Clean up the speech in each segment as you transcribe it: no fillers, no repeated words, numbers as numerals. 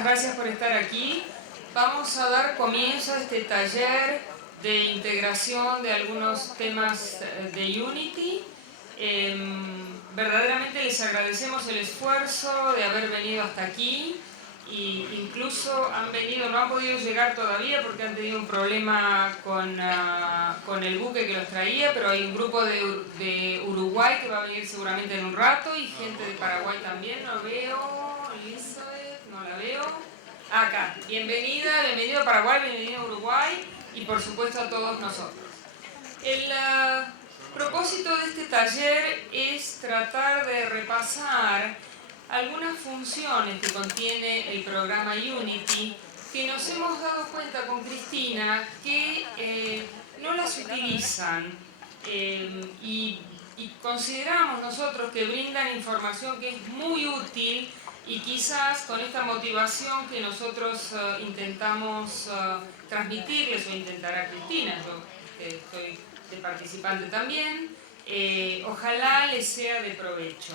muchísimas gracias por estar aquí. Vamos a dar comienzo a este taller de integración de algunos temas de Unity. Verdaderamente les agradecemos el esfuerzo de haber venido hasta aquí. Y incluso han venido, no han podido llegar todavía porque han tenido un problema con el buque que los traía, pero hay un grupo de Uruguay que va a venir seguramente en un rato y gente de Paraguay también, no veo, Elizabeth, no la veo. Acá, bienvenida, bienvenido a Paraguay, bienvenido a Uruguay y por supuesto a todos nosotros. El propósito de este taller es tratar de repasar algunas funciones que contiene el programa Unity que nos hemos dado cuenta con Cristina que no las utilizan y consideramos nosotros que brindan información que es muy útil y quizás con esta motivación que nosotros intentamos transmitirles o intentará Cristina, yo que estoy de participante también, ojalá les sea de provecho.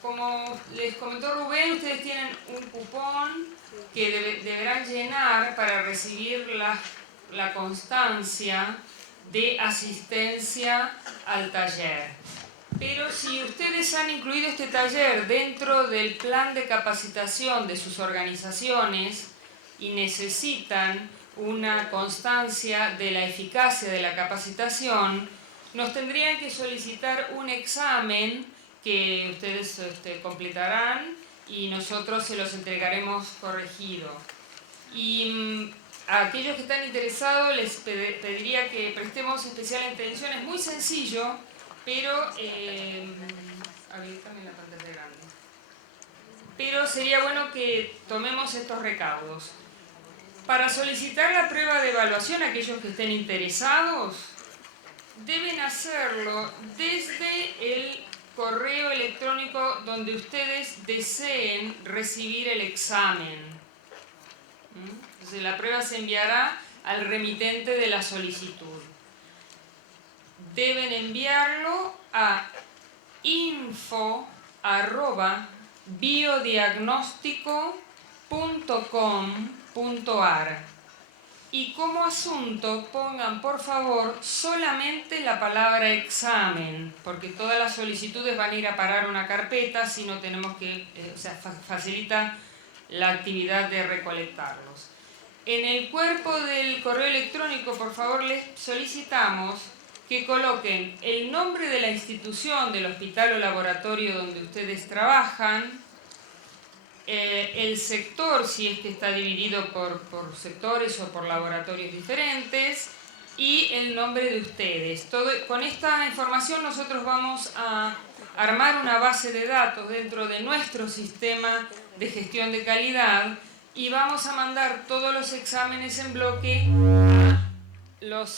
Como les comentó Rubén, ustedes tienen un cupón que deberán llenar para recibir la constancia de asistencia al taller. Pero si ustedes han incluido este taller dentro del plan de capacitación de sus organizaciones y necesitan una constancia de la eficacia de la capacitación, nos tendrían que solicitar un examen que ustedes completarán y nosotros se los entregaremos corregido. Y a aquellos que están interesados les pediría que prestemos especial atención. Es muy sencillo, pero habilitame la pantalla grande. Pero sería bueno que tomemos estos recaudos. Para solicitar la prueba de evaluación, aquellos que estén interesados deben hacerlo desde el correo electrónico donde ustedes deseen recibir el examen. Entonces la prueba se enviará al remitente de la solicitud. Deben enviarlo a info@biodiagnóstico.com.ar y como asunto pongan por favor solamente la palabra examen, porque todas las solicitudes van a ir a parar una carpeta si no tenemos que, facilita la actividad de recolectarlos. En el cuerpo del correo electrónico, por favor, les solicitamos que coloquen el nombre de la institución, del hospital o laboratorio donde ustedes trabajan, el sector, si es que está dividido por sectores o por laboratorios diferentes, y el nombre de ustedes. Con esta información nosotros vamos a armar una base de datos dentro de nuestro sistema de gestión de calidad y vamos a mandar todos los exámenes en bloque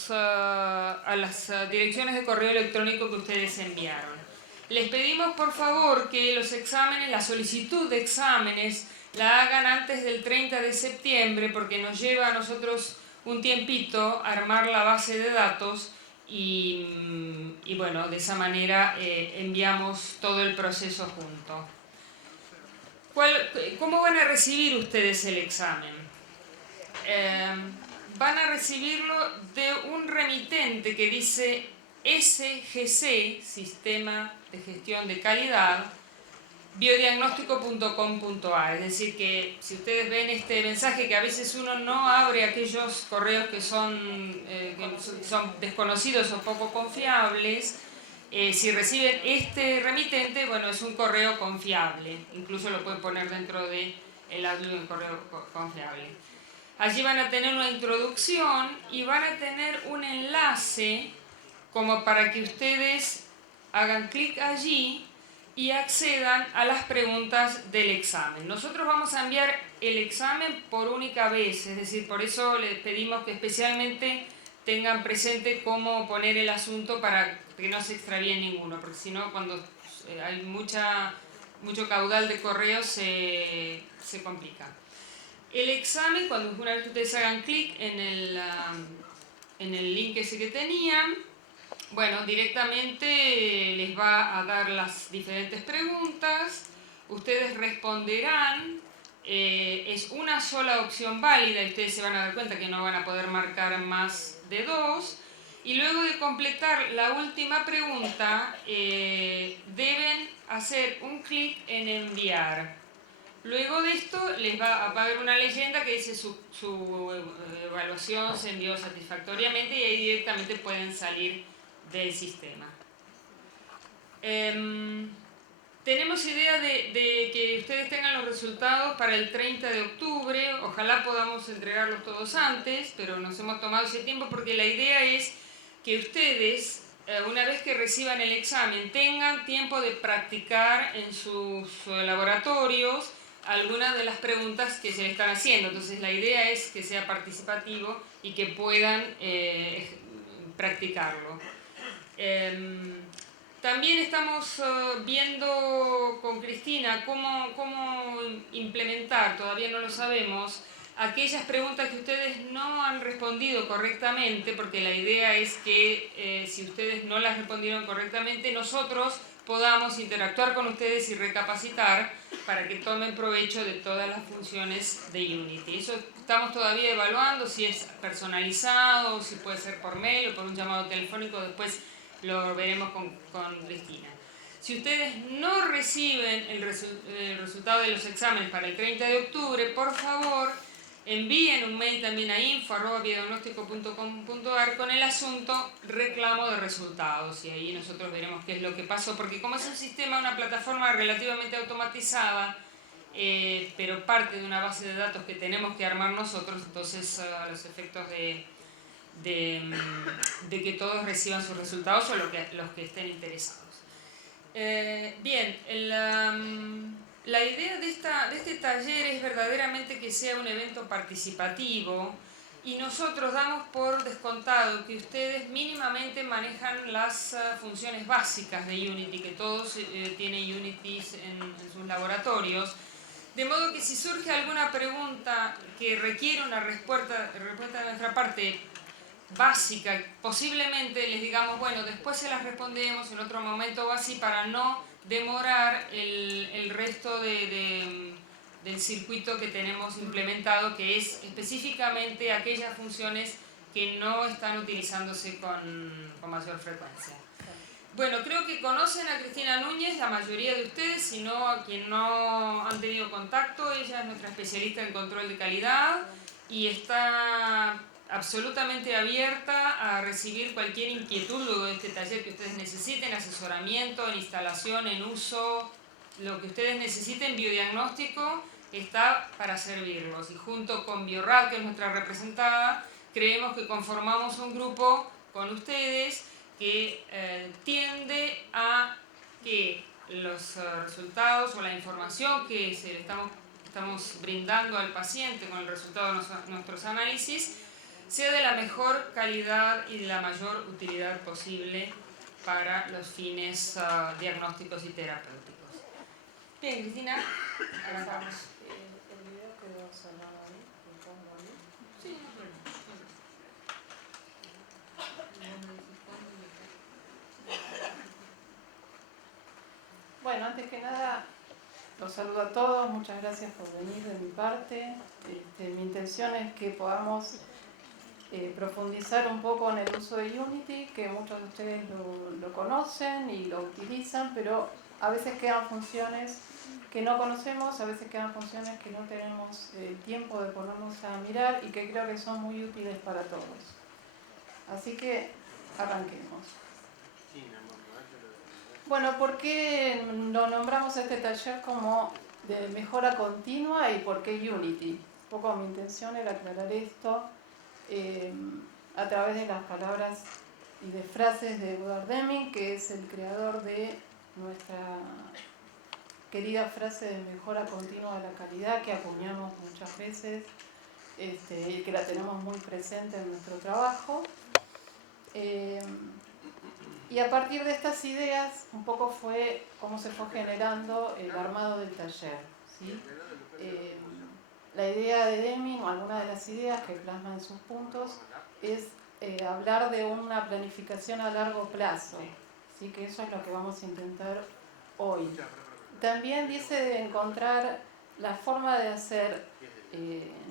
a las direcciones de correo electrónico que ustedes enviaron. Les pedimos por favor que los exámenes, la solicitud de exámenes, la hagan antes del 30 de septiembre porque nos lleva a nosotros un tiempito armar la base de datos y bueno, de esa manera enviamos todo el proceso junto. ¿Cómo van a recibir ustedes el examen? Van a recibirlo de un remitente que dice SGC, Sistema de Gestión de Calidad, biodiagnóstico.com.ar. Es decir, que si ustedes ven este mensaje, que a veces uno no abre aquellos correos que son desconocidos o poco confiables, si reciben este remitente, bueno, es un correo confiable. Incluso lo pueden poner dentro del Outlook en correo confiable. Allí van a tener una introducción y van a tener un enlace como para que ustedes hagan clic allí y accedan a las preguntas del examen. Nosotros vamos a enviar el examen por única vez, es decir, por eso les pedimos que especialmente tengan presente cómo poner el asunto para que no se extravíe ninguno, porque si no, cuando hay mucho caudal de correos se complica. El examen, una vez que ustedes hagan clic en el link ese que tenían, bueno, directamente les va a dar las diferentes preguntas. ustedes responderán, es una sola opción válida y ustedes se van a dar cuenta que no van a poder marcar más de 2. Y luego de completar la última pregunta, deben hacer un clic en enviar. Luego de esto les va a haber una leyenda que dice su evaluación se envió satisfactoriamente y ahí directamente pueden salir del sistema. Tenemos idea de que ustedes tengan los resultados para el 30 de octubre. Ojalá podamos entregarlos todos antes, pero nos hemos tomado ese tiempo porque la idea es que ustedes, una vez que reciban el examen, tengan tiempo de practicar en sus laboratorios algunas de las preguntas que se le están haciendo. Entonces la idea es que sea participativo y que puedan practicarlo. También estamos viendo con Cristina cómo implementar, todavía no lo sabemos, aquellas preguntas que ustedes no han respondido correctamente, porque la idea es que si ustedes no las respondieron correctamente, nosotros podamos interactuar con ustedes y recapacitar para que tomen provecho de todas las funciones de Unity. Eso estamos todavía evaluando, si es personalizado, si puede ser por mail o por un llamado telefónico, después lo veremos con Cristina. Si ustedes no reciben el resultado de los exámenes para el 30 de octubre, por favor, envíen un mail también a info@biodiagnóstico.com.ar con el asunto reclamo de resultados y ahí nosotros veremos qué es lo que pasó, porque como es un sistema, una plataforma relativamente automatizada, pero parte de una base de datos que tenemos que armar nosotros, entonces a los efectos de que todos reciban sus resultados o los que estén interesados. Bien, la idea de este taller es verdaderamente que sea un evento participativo y nosotros damos por descontado que ustedes mínimamente manejan las funciones básicas de Unity, que todos tienen Unity en sus laboratorios. De modo que si surge alguna pregunta que requiere una respuesta de nuestra parte básica, posiblemente les digamos, bueno, después se las respondemos en otro momento o así, para no demorar el resto del circuito que tenemos implementado, que es específicamente aquellas funciones que no están utilizándose con mayor frecuencia. Bueno, creo que conocen a Cristina Núñez, la mayoría de ustedes, si no, a quien no han tenido contacto, ella es nuestra especialista en control de calidad y está absolutamente abierta a recibir cualquier inquietud luego de este taller que ustedes necesiten, asesoramiento, en instalación, en uso, lo que ustedes necesiten, biodiagnóstico, está para servirlos. Y junto con Biorad, que es nuestra representada, creemos que conformamos un grupo con ustedes que tiende a que los resultados o la información que le estamos brindando al paciente con el resultado de nuestros análisis sea de la mejor calidad y de la mayor utilidad posible para los fines diagnósticos y terapéuticos. Bien, Cristina, arrancamos. El video quedó sonado ahí, ¿lo pongo ahí? Sí, no problema. Bueno, antes que nada, los saludo a todos, muchas gracias por venir de mi parte. Mi intención es que podamos profundizar un poco en el uso de Unity, que muchos de ustedes lo conocen y lo utilizan, pero a veces quedan funciones que no conocemos, a veces quedan funciones que no tenemos tiempo de ponernos a mirar y que creo que son muy útiles para todos. Así que arranquemos. Bueno, ¿por qué lo nombramos este taller como de mejora continua y por qué Unity? Un poco mi intención era aclarar esto a través de las palabras y de frases de Edward Deming, que es el creador de nuestra querida frase de mejora continua de la calidad, que acuñamos muchas veces y que la tenemos muy presente en nuestro trabajo. Y a partir de estas ideas, un poco fue cómo se fue generando el armado del taller, ¿sí? La idea de Deming, o alguna de las ideas que plasma en sus puntos, es hablar de una planificación a largo plazo, ¿sí? Que eso es lo que vamos a intentar hoy. también dice de encontrar la forma de hacer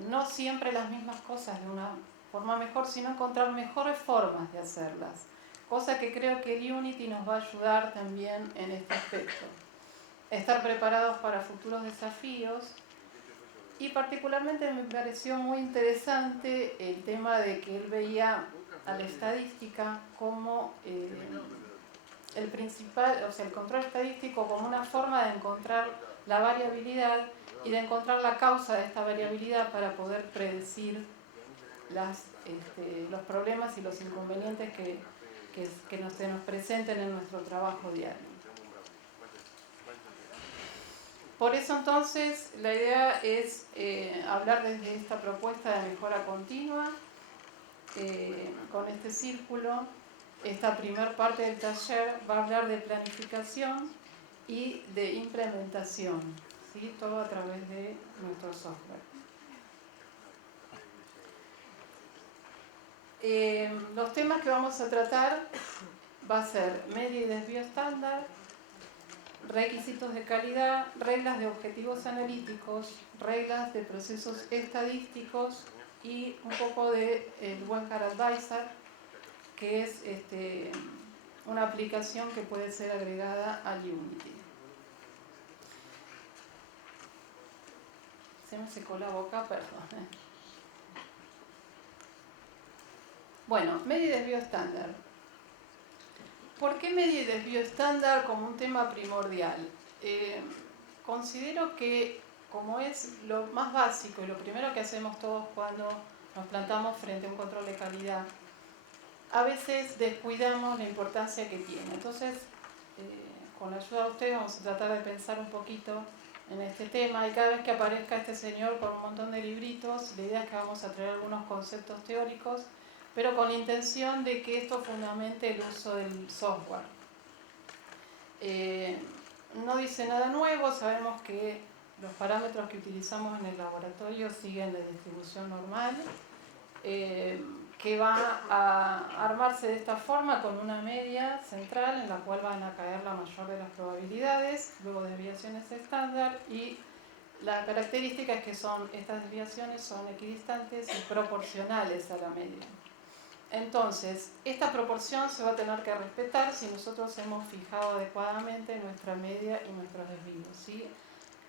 no siempre las mismas cosas de una forma mejor, sino encontrar mejores formas de hacerlas. Cosa que creo que el Unity nos va a ayudar también en este aspecto. Estar preparados para futuros desafíos. Y particularmente me pareció muy interesante el tema de que él veía a la estadística como el principal, o sea, el control estadístico como una forma de encontrar la variabilidad y de encontrar la causa de esta variabilidad para poder predecir los problemas y los inconvenientes que se nos presenten en nuestro trabajo diario. Por eso entonces la idea es hablar desde esta propuesta de mejora continua, con este círculo. Esta primera parte del taller va a hablar de planificación y de implementación, ¿sí? Todo a través de nuestro software. Los temas que vamos a tratar va a ser media y desvío estándar, requisitos de calidad, reglas de objetivos analíticos, reglas de procesos estadísticos y un poco de el One-Card Advisor, que es una aplicación que puede ser agregada al Unity. Se me secó la boca, perdón. Bueno, media y desvío estándar. ¿Por qué media y desvío estándar como un tema primordial? Considero que como es lo más básico y lo primero que hacemos todos cuando nos plantamos frente a un control de calidad, a veces descuidamos la importancia que tiene. Entonces, con la ayuda de ustedes vamos a tratar de pensar un poquito en este tema, y cada vez que aparezca este señor con un montón de libritos, la idea es que vamos a traer algunos conceptos teóricos, pero con la intención de que esto fundamente el uso del software. No dice nada nuevo, sabemos que los parámetros que utilizamos en el laboratorio siguen de distribución normal, que va a armarse de esta forma con una media central en la cual van a caer la mayor de las probabilidades, luego desviaciones estándar, y la característica es que estas desviaciones son equidistantes y proporcionales a la media. Entonces, esta proporción se va a tener que respetar si nosotros hemos fijado adecuadamente nuestra media y nuestros desvíos, ¿sí?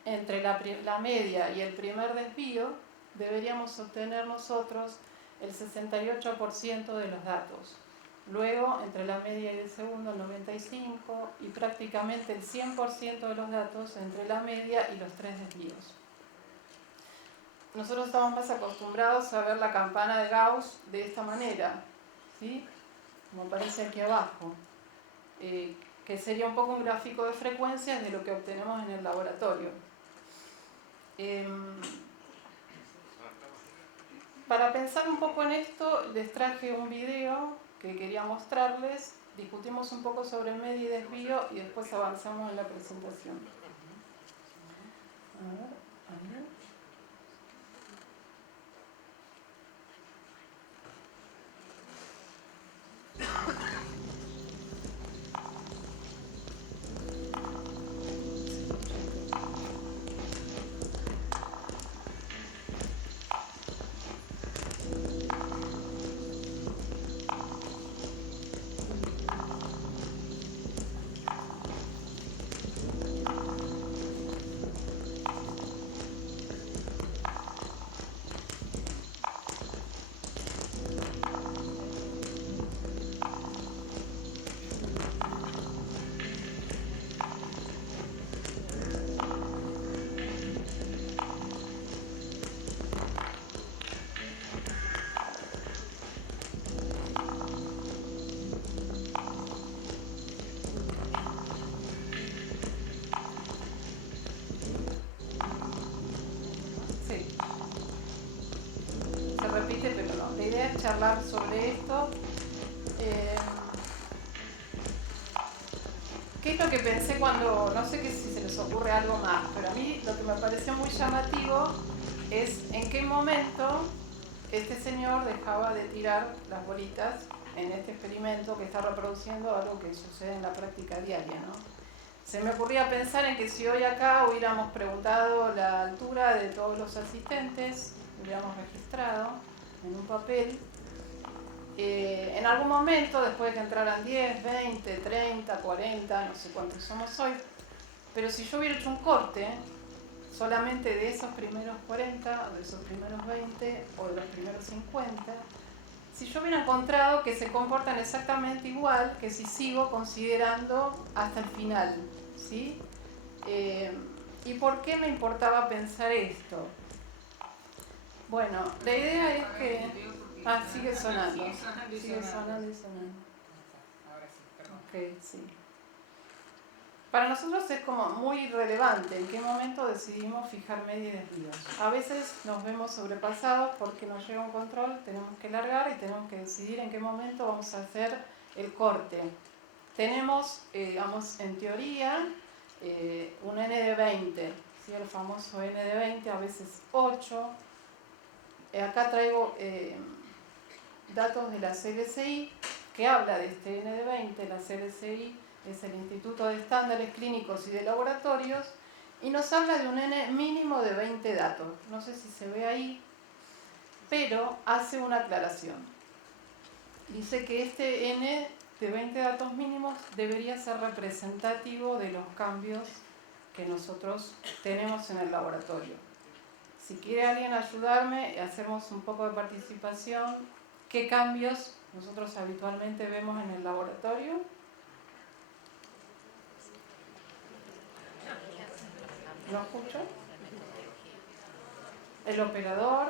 Entre la media y el primer desvío deberíamos obtener nosotros el 68% de los datos. Luego, entre la media y el segundo, el 95%, y prácticamente el 100% de los datos entre la media y los 3 desvíos. Nosotros estamos más acostumbrados a ver la campana de Gauss de esta manera, ¿sí? Como aparece aquí abajo, que sería un poco un gráfico de frecuencias de lo que obtenemos en el laboratorio. Para pensar un poco en esto, les traje un video que quería mostrarles. Discutimos un poco sobre media y desvío y después avanzamos en la presentación. A ver. Pero no, la idea es charlar sobre esto. ¿Qué es lo que pensé cuando, no sé si se les ocurre algo más, pero a mí lo que me pareció muy llamativo es en qué momento este señor dejaba de tirar las bolitas en este experimento que está reproduciendo algo que sucede en la práctica diaria, ¿no? Se me ocurría pensar en que si hoy acá hubiéramos preguntado la altura de todos los asistentes, hubiéramos registrado en un papel, en algún momento, después de que entraran 10, 20, 30, 40, no sé cuántos somos hoy, pero si yo hubiera hecho un corte solamente de esos primeros 40, o de esos primeros 20, o de los primeros 50, si yo hubiera encontrado que se comportan exactamente igual que si sigo considerando hasta el final, ¿sí? ¿Y por qué me importaba pensar esto? Bueno, la idea es que... Ah, sigue sonando. Sigue sonando y sonando. Ahora sí, perdón. Ok, sí. Para nosotros es como muy relevante en qué momento decidimos fijar media y desvíos. A veces nos vemos sobrepasados porque nos llega un control, tenemos que largar y tenemos que decidir en qué momento vamos a hacer el corte. Tenemos, digamos, en teoría, un N de 20, ¿sí? El famoso N de 20, a veces 8. Acá traigo datos de la CLCI que habla de este N de 20. La CLCI es el Instituto de Estándares Clínicos y de Laboratorios, y nos habla de un N mínimo de 20 datos. No sé si se ve ahí, pero hace una aclaración. Dice que este N de 20 datos mínimos debería ser representativo de los cambios que nosotros tenemos en el laboratorio. Si quiere alguien ayudarme, hacemos un poco de participación. ¿Qué cambios nosotros habitualmente vemos en el laboratorio? ¿No escucho? El operador,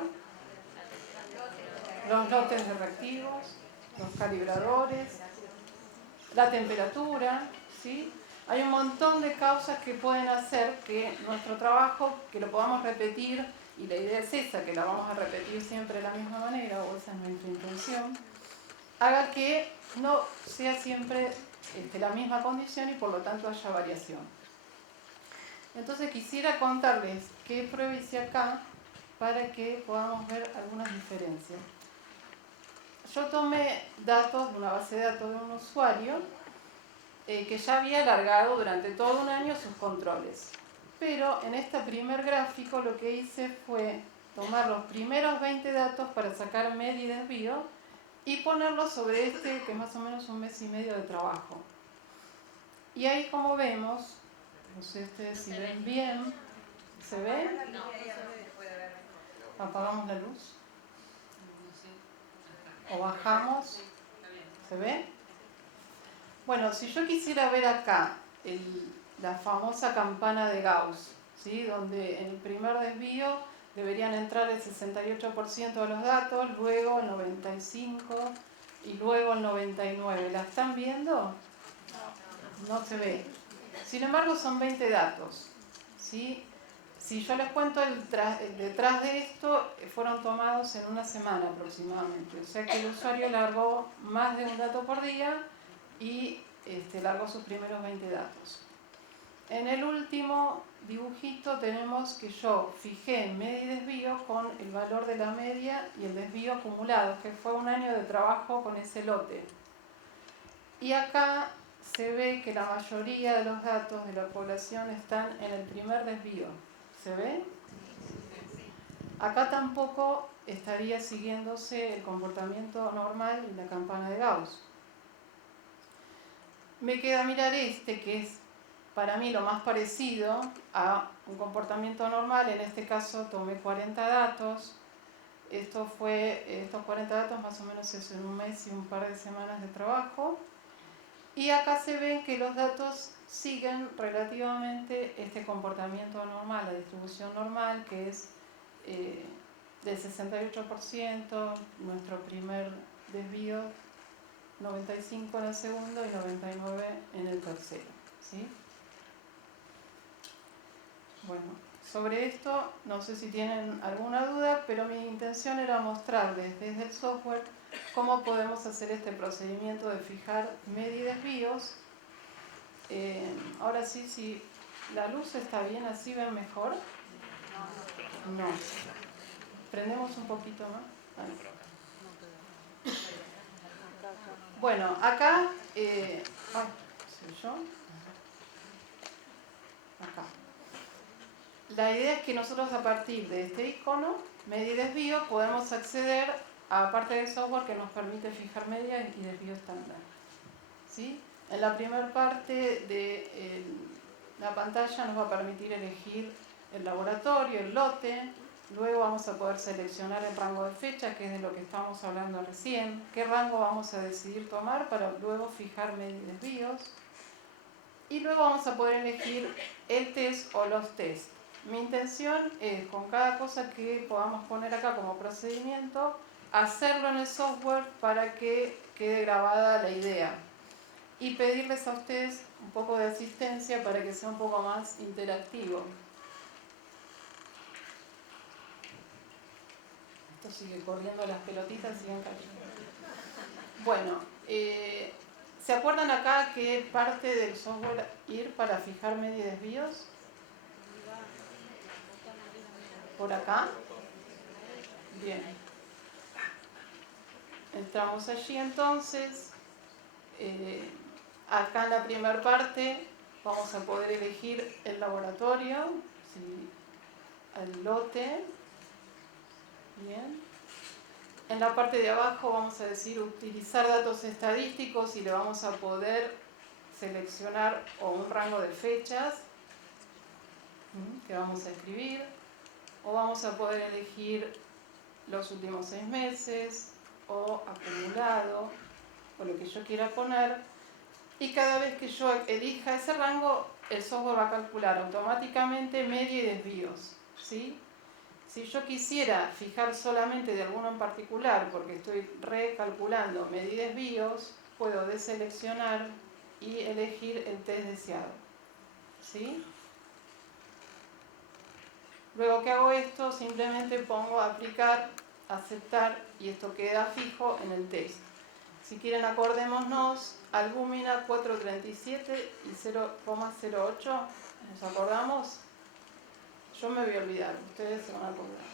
los lotes de reactivos, los calibradores, la temperatura, ¿sí? Hay un montón de causas que pueden hacer que nuestro trabajo, que lo podamos repetir, y la idea es esa, que la vamos a repetir siempre de la misma manera, o esa es nuestra intención, haga que no sea siempre la misma condición y por lo tanto haya variación. Entonces quisiera contarles qué prueba hice acá para que podamos ver algunas diferencias. Yo tomé datos de una base de datos de un usuario que ya había alargado durante todo un año sus controles. Pero en este primer gráfico lo que hice fue tomar los primeros 20 datos para sacar media y desvío y ponerlos sobre este, que es más o menos un mes y medio de trabajo. Y ahí, como vemos, no sé ustedes si ven bien, ¿se ve? Apagamos la luz o bajamos, ¿se ve? Bueno, si yo quisiera ver acá la famosa campana de Gauss, ¿sí? Donde en el primer desvío deberían entrar el 68% de los datos, luego el 95% y luego el 99%. ¿La están viendo? No se ve. Sin embargo, son 20 datos, ¿sí? Si yo les cuento el detrás de esto, fueron tomados en una semana aproximadamente. O sea que el usuario largó más de un dato por día y largó sus primeros 20 datos. En el último dibujito tenemos que yo fijé media y desvío con el valor de la media y el desvío acumulado, que fue un año de trabajo con ese lote. Y acá se ve que la mayoría de los datos de la población están en el primer desvío. ¿Se ve? Acá tampoco estaría siguiéndose el comportamiento normal y la campana de Gauss. Me queda mirar este, que es para mí lo más parecido a un comportamiento normal. En este caso tomé 40 datos. Estos 40 datos más o menos es en un mes y un par de semanas de trabajo. Y acá se ven que los datos siguen relativamente este comportamiento normal, la distribución normal, que es del 68%, nuestro primer desvío, 95% en el segundo y 99% en el tercero, ¿sí? Bueno, sobre esto no sé si tienen alguna duda, pero mi intención era mostrarles desde el software cómo podemos hacer este procedimiento de fijar media y desvíos. Ahora sí, si la luz está bien, así ven mejor. No. Prendemos un poquito más. Ahí. Bueno, acá, ¿soy yo? la idea es que nosotros a partir de este icono, media y desvío, podemos acceder a parte del software que nos permite fijar media y desvío estándar. ¿Sí? En la primera parte de la pantalla nos va a permitir elegir el laboratorio, el lote. Luego vamos a poder seleccionar el rango de fecha, que es de lo que estábamos hablando recién. ¿Qué rango vamos a decidir tomar para luego fijar media y desvíos? Y luego vamos a poder elegir el test o los test. Mi intención es, con cada cosa que podamos poner acá como procedimiento, hacerlo en el software para que quede grabada la idea. Y pedirles a ustedes un poco de asistencia para que sea un poco más interactivo. Esto sigue corriendo, las pelotitas siguen cayendo. Bueno, ¿se acuerdan acá que parte del software ir para fijar media y desvíos? Por acá. Bien. Entramos allí entonces. Acá en la primera parte vamos a poder elegir el laboratorio, ¿sí? El lote. Bien. En la parte de abajo vamos a decir utilizar datos estadísticos y le vamos a poder seleccionar o un rango de fechas que vamos a escribir, o vamos a poder elegir los últimos 6 meses o acumulado o lo que yo quiera poner, y cada vez que yo elija ese rango el software va a calcular automáticamente media y desvíos, ¿sí? Si yo quisiera fijar solamente de alguno en particular, porque estoy recalculando media y desvíos, puedo deseleccionar y elegir el test deseado, ¿sí? Luego que hago esto, simplemente pongo aplicar, aceptar, y esto queda fijo en el test. Si quieren, acordémonos, albúmina 437 y 0,08, ¿nos acordamos? Yo me voy a olvidar, ustedes se van a acordar.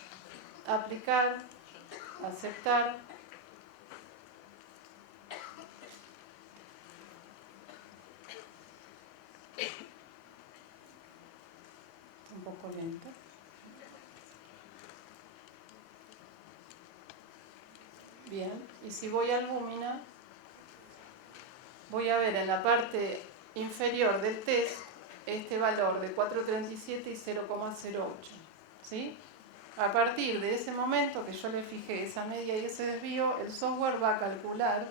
Aplicar, aceptar. Un poco lento. Bien, y si voy a albúmina, voy a ver en la parte inferior del test este valor de 4,37 y 0,08. ¿Sí? A partir de ese momento que yo le fijé esa media y ese desvío, el software va a calcular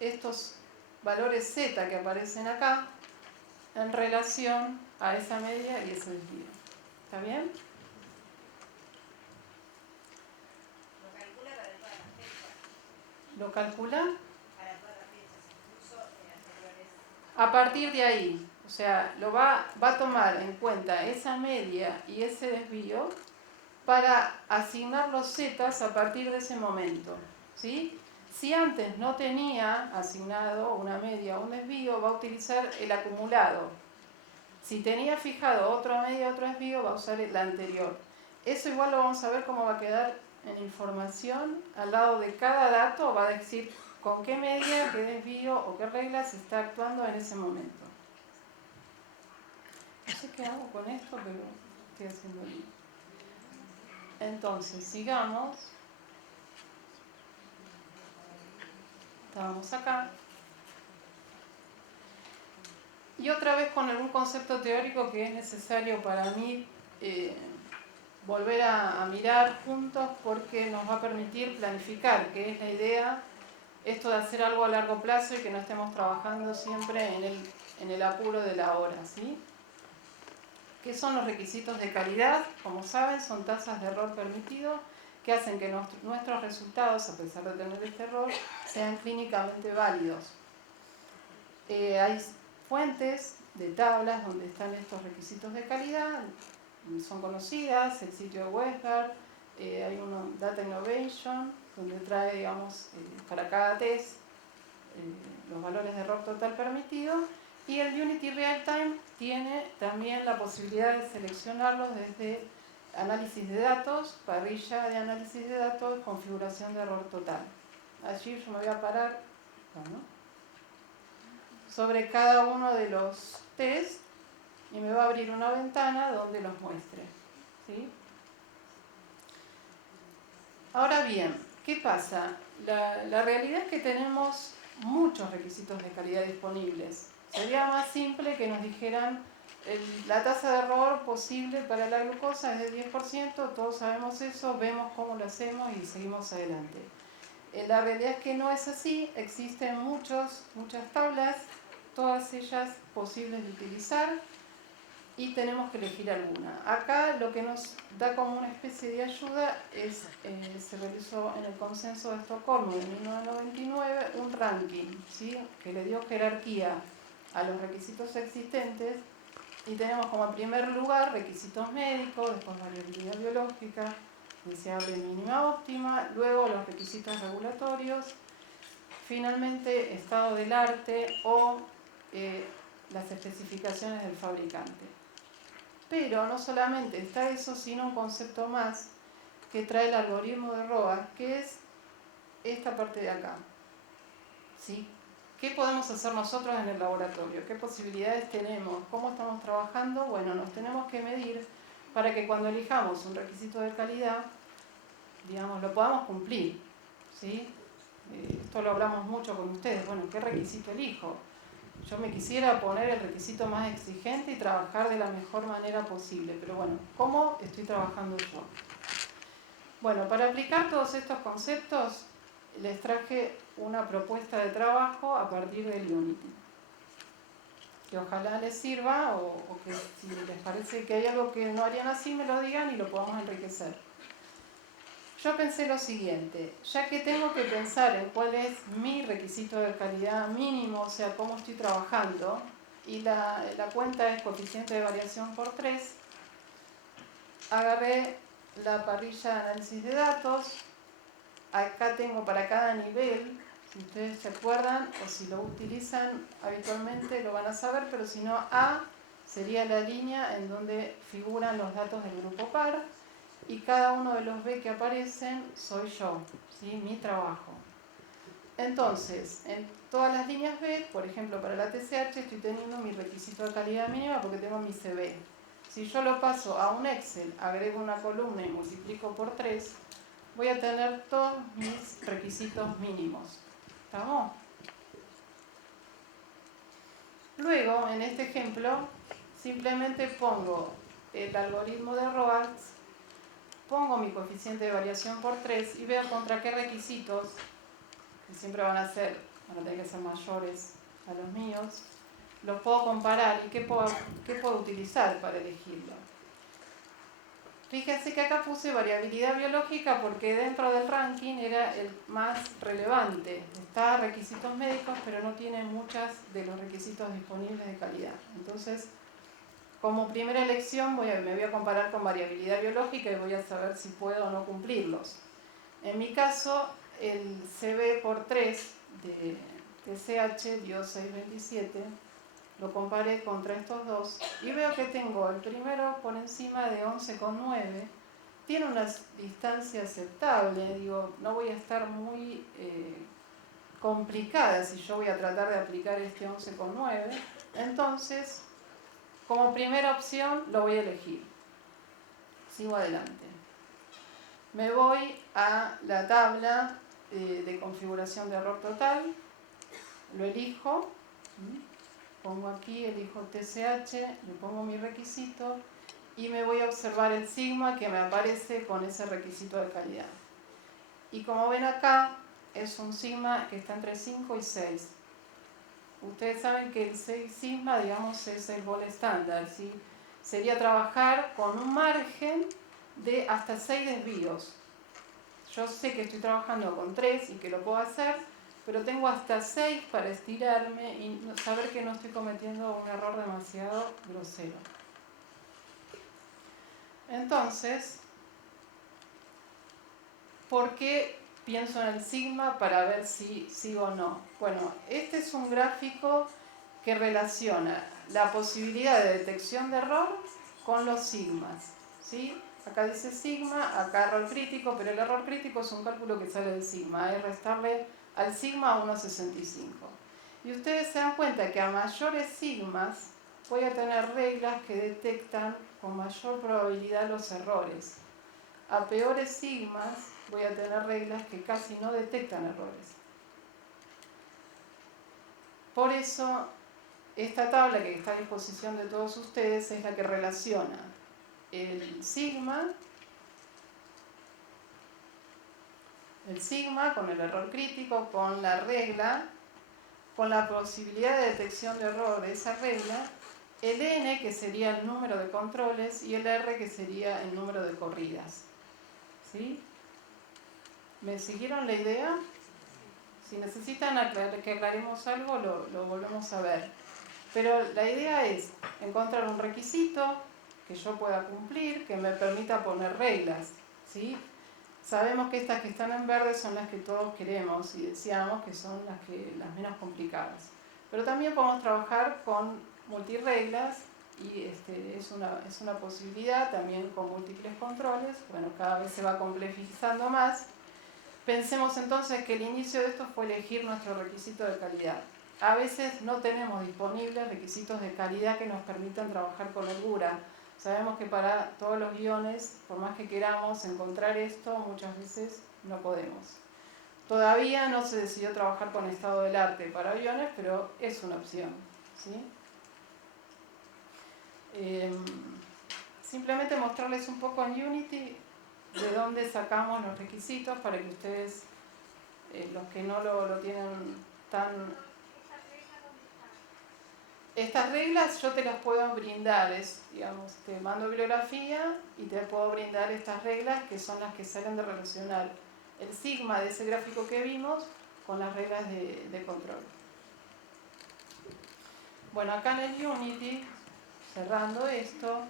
estos valores Z que aparecen acá en relación a esa media y ese desvío. ¿Está bien? ¿Lo calcula? A partir de ahí, o sea, va a tomar en cuenta esa media y ese desvío para asignar los zetas a partir de ese momento, ¿sí? Si antes no tenía asignado una media o un desvío, va a utilizar el acumulado. Si tenía fijado otra media o otro desvío, va a usar la anterior. Eso igual lo vamos a ver cómo va a quedar en información. Al lado de cada dato va a decir con qué media, qué desvío o qué regla se está actuando en ese momento. No sé qué hago con esto, pero estoy haciendo bien. Entonces, sigamos. Estábamos acá. Y otra vez con algún concepto teórico que es necesario para mí volver a mirar juntos, porque nos va a permitir planificar, que es la idea, esto de hacer algo a largo plazo y que no estemos trabajando siempre en el apuro de la hora, ¿sí? ¿Qué son los requisitos de calidad? Como saben, son tasas de error permitido que hacen que nuestros resultados, a pesar de tener este error, sean clínicamente válidos. Hay fuentes de tablas donde están estos requisitos de calidad, son conocidas, el sitio de Westgard, hay uno, Data Innovation, donde trae, digamos, para cada test los valores de error total permitido, y el Unity Realtime tiene también la posibilidad de seleccionarlos desde análisis de datos, parrilla de análisis de datos, configuración de error total. Allí yo me voy a parar, bueno, sobre cada uno de los tests y me va a abrir una ventana donde los muestre. ¿sí? Ahora bien, ¿qué pasa? La realidad es que tenemos muchos requisitos de calidad disponibles. Sería más simple que nos dijeran la tasa de error posible para la glucosa es de 10%, todos sabemos eso, vemos cómo lo hacemos y seguimos adelante. La realidad es que no es así, existen muchas tablas, todas ellas posibles de utilizar y tenemos que elegir alguna. Acá lo que nos da como una especie de ayuda es, se realizó en el Consenso de Estocolmo de 1999 un ranking, ¿sí? Que le dio jerarquía a los requisitos existentes y tenemos como primer lugar requisitos médicos, después variabilidad biológica, deseable mínima óptima, luego los requisitos regulatorios, finalmente estado del arte o las especificaciones del fabricante. Pero no solamente está eso, sino un concepto más que trae el algoritmo de ROA, que es esta parte de acá, ¿sí? ¿Qué podemos hacer nosotros en el laboratorio? ¿Qué posibilidades tenemos? ¿Cómo estamos trabajando? Bueno, nos tenemos que medir para que cuando elijamos un requisito de calidad, digamos, lo podamos cumplir, ¿sí? Esto lo hablamos mucho con ustedes. Bueno, ¿qué requisito elijo? Yo me quisiera poner el requisito más exigente y trabajar de la mejor manera posible, pero bueno, ¿cómo estoy trabajando yo? Bueno, para aplicar todos estos conceptos les traje una propuesta de trabajo a partir del Unity, que ojalá les sirva o que si les parece que hay algo que no harían así me lo digan y lo podamos enriquecer. Yo pensé lo siguiente, ya que tengo que pensar en cuál es mi requisito de calidad mínimo, o sea, cómo estoy trabajando, y la cuenta es coeficiente de variación por 3, agarré la parrilla de análisis de datos, acá tengo para cada nivel, si ustedes se acuerdan o si lo utilizan habitualmente lo van a saber, pero si no, A sería la línea en donde figuran los datos del grupo par, y cada uno de los B que aparecen soy yo, ¿sí? Mi trabajo. Entonces, en todas las líneas B, por ejemplo para la TSH, estoy teniendo mi requisito de calidad mínima porque tengo mi CB. Si yo lo paso a un Excel, agrego una columna y multiplico por 3, voy a tener todos mis requisitos mínimos. ¿Estamos? Luego, en este ejemplo, simplemente pongo el algoritmo de ROAS, pongo mi coeficiente de variación por 3 y veo contra qué requisitos, que siempre van a tener que ser mayores a los míos, los puedo comparar y qué puedo utilizar para elegirlo. Fíjense que acá puse variabilidad biológica porque dentro del ranking era el más relevante. Está requisitos médicos, pero no tiene muchos de los requisitos disponibles de calidad. Entonces, como primera elección me voy a comparar con variabilidad biológica y voy a saber si puedo o no cumplirlos. En mi caso, el CB por 3 de TSH dio 627, lo comparé contra estos dos y veo que tengo el primero por encima de 11,9, tiene una distancia aceptable, digo, no voy a estar muy complicada si yo voy a tratar de aplicar este 11,9, entonces como primera opción lo voy a elegir. Sigo adelante. Me voy a la tabla de configuración de error total, lo elijo, pongo aquí, elijo TSH, le pongo mi requisito y me voy a observar el sigma que me aparece con ese requisito de calidad. Y como ven acá, es un sigma que está entre 5 y 6. Ustedes saben que el 6 sigma, digamos, es el gold estándar, ¿sí? Sería trabajar con un margen de hasta 6 desvíos. Yo sé que estoy trabajando con 3 y que lo puedo hacer, pero tengo hasta 6 para estirarme y saber que no estoy cometiendo un error demasiado grosero. Entonces, ¿por qué pienso en el sigma para ver si sí o no? Bueno, este es un gráfico que relaciona la posibilidad de detección de error con los sigmas, ¿sí? Acá dice sigma, acá error crítico, pero el error crítico es un cálculo que sale del sigma, es restarle al sigma a 1,65. Y ustedes se dan cuenta que a mayores sigmas, voy a tener reglas que detectan con mayor probabilidad los errores. A peores sigmas voy a tener reglas que casi no detectan errores. Por eso, esta tabla que está a disposición de todos ustedes es la que relaciona el sigma con el error crítico, con la regla, con la posibilidad de detección de error de esa regla, el n, que sería el número de controles, y el r, que sería el número de corridas. ¿Sí? ¿Me siguieron la idea? Si necesitan que aclaremos algo, lo volvemos a ver. Pero la idea es encontrar un requisito que yo pueda cumplir, que me permita poner reglas. ¿Sí? Sabemos que estas que están en verde son las que todos queremos y deseamos, que son las menos complicadas. Pero también podemos trabajar con multirreglas y es una posibilidad, también con múltiples controles. Bueno, cada vez se va complejizando más. Pensemos entonces que el inicio de esto fue elegir nuestro requisito de calidad. A veces no tenemos disponibles requisitos de calidad que nos permitan trabajar con holgura. Sabemos que para todos los guiones, por más que queramos encontrar esto, muchas veces no podemos. Todavía no se decidió trabajar con estado del arte para guiones, pero es una opción. ¿Sí? Simplemente mostrarles un poco en Unity de dónde sacamos los requisitos para que ustedes, los que no lo tienen tan... Estas reglas yo te las puedo brindar, digamos, te mando bibliografía y te puedo brindar estas reglas que son las que salen de relacionar el sigma de ese gráfico que vimos con las reglas de control. Bueno, acá en el Unity, cerrando esto,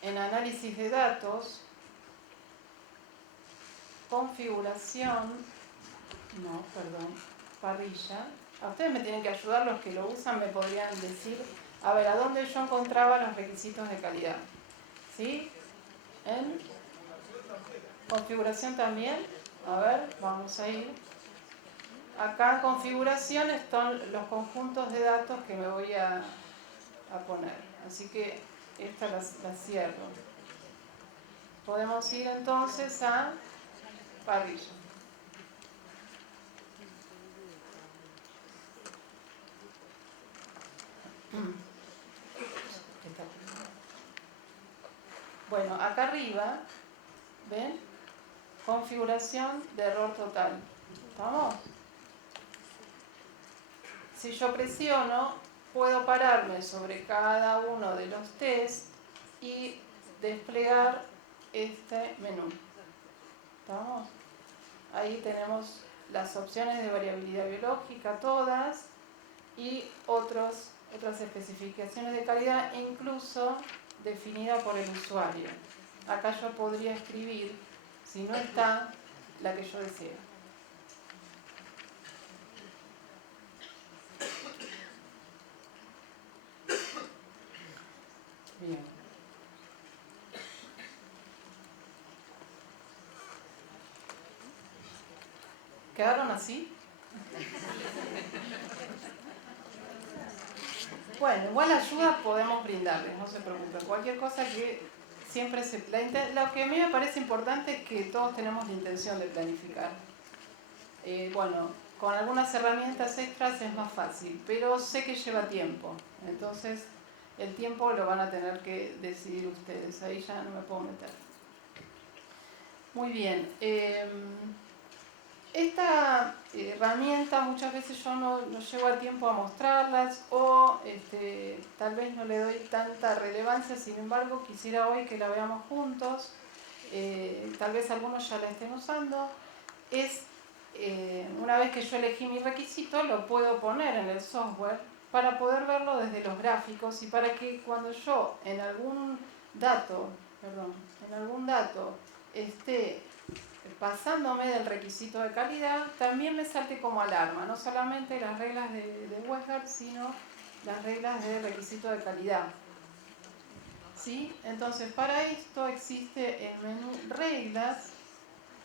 en análisis de datos, configuración, parrilla. A ustedes me tienen que ayudar, los que lo usan me podrían decir, a ver, ¿a dónde yo encontraba los requisitos de calidad? ¿Sí? En configuración también. A ver, vamos a ir. Acá en configuración están los conjuntos de datos que me voy a poner. Así que esta la cierro. Podemos ir entonces a parrilla. Bueno, acá arriba, ¿ven? Configuración de error total. ¿Estamos? Si yo presiono, puedo pararme sobre cada uno de los tests y desplegar este menú. ¿Estamos? Ahí tenemos las opciones de variabilidad biológica, todas, y otras especificaciones de calidad, incluso definida por el usuario. Acá yo podría escribir, si no está, la que yo deseo. Bien. ¿Quedaron así? Bueno, igual ayuda podemos brindarles, no se preocupen. Cualquier cosa que siempre lo que a mí me parece importante es que todos tenemos la intención de planificar. Bueno, con algunas herramientas extras es más fácil, pero sé que lleva tiempo. Entonces, el tiempo lo van a tener que decidir ustedes. Ahí ya no me puedo meter. Muy bien. Esta herramienta muchas veces yo no llego a tiempo a mostrarlas o tal vez no le doy tanta relevancia, sin embargo quisiera hoy que la veamos juntos, tal vez algunos ya la estén usando. Una vez que yo elegí mi requisito, lo puedo poner en el software para poder verlo desde los gráficos y para que cuando yo en algún dato esté pasándome del requisito de calidad, también me salte como alarma, no solamente las reglas de Westgard, sino las reglas de requisito de calidad. ¿Sí? Entonces, para esto existe el menú reglas,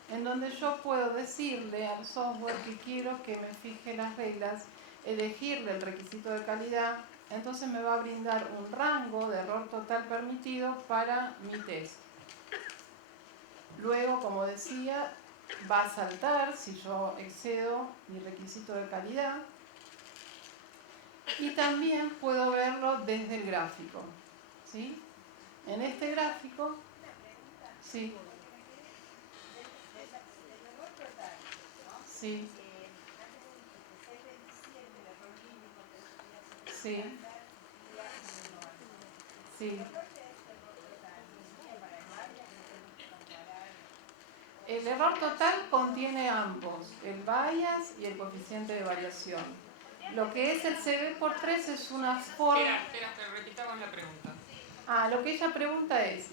en donde yo puedo decirle al software que quiero que me fije las reglas, elegirle el requisito de calidad entonces me va a brindar un rango de error total permitido para mi test. Luego, como decía, va a saltar si yo excedo mi requisito de calidad. Y también puedo verlo desde el gráfico, ¿sí? En este gráfico, sí, sí, sí, sí. El error total contiene ambos, el bias y el coeficiente de variación. Lo que es el CB por 3 es una forma... Espera, repitamos la pregunta. Lo que ella pregunta es,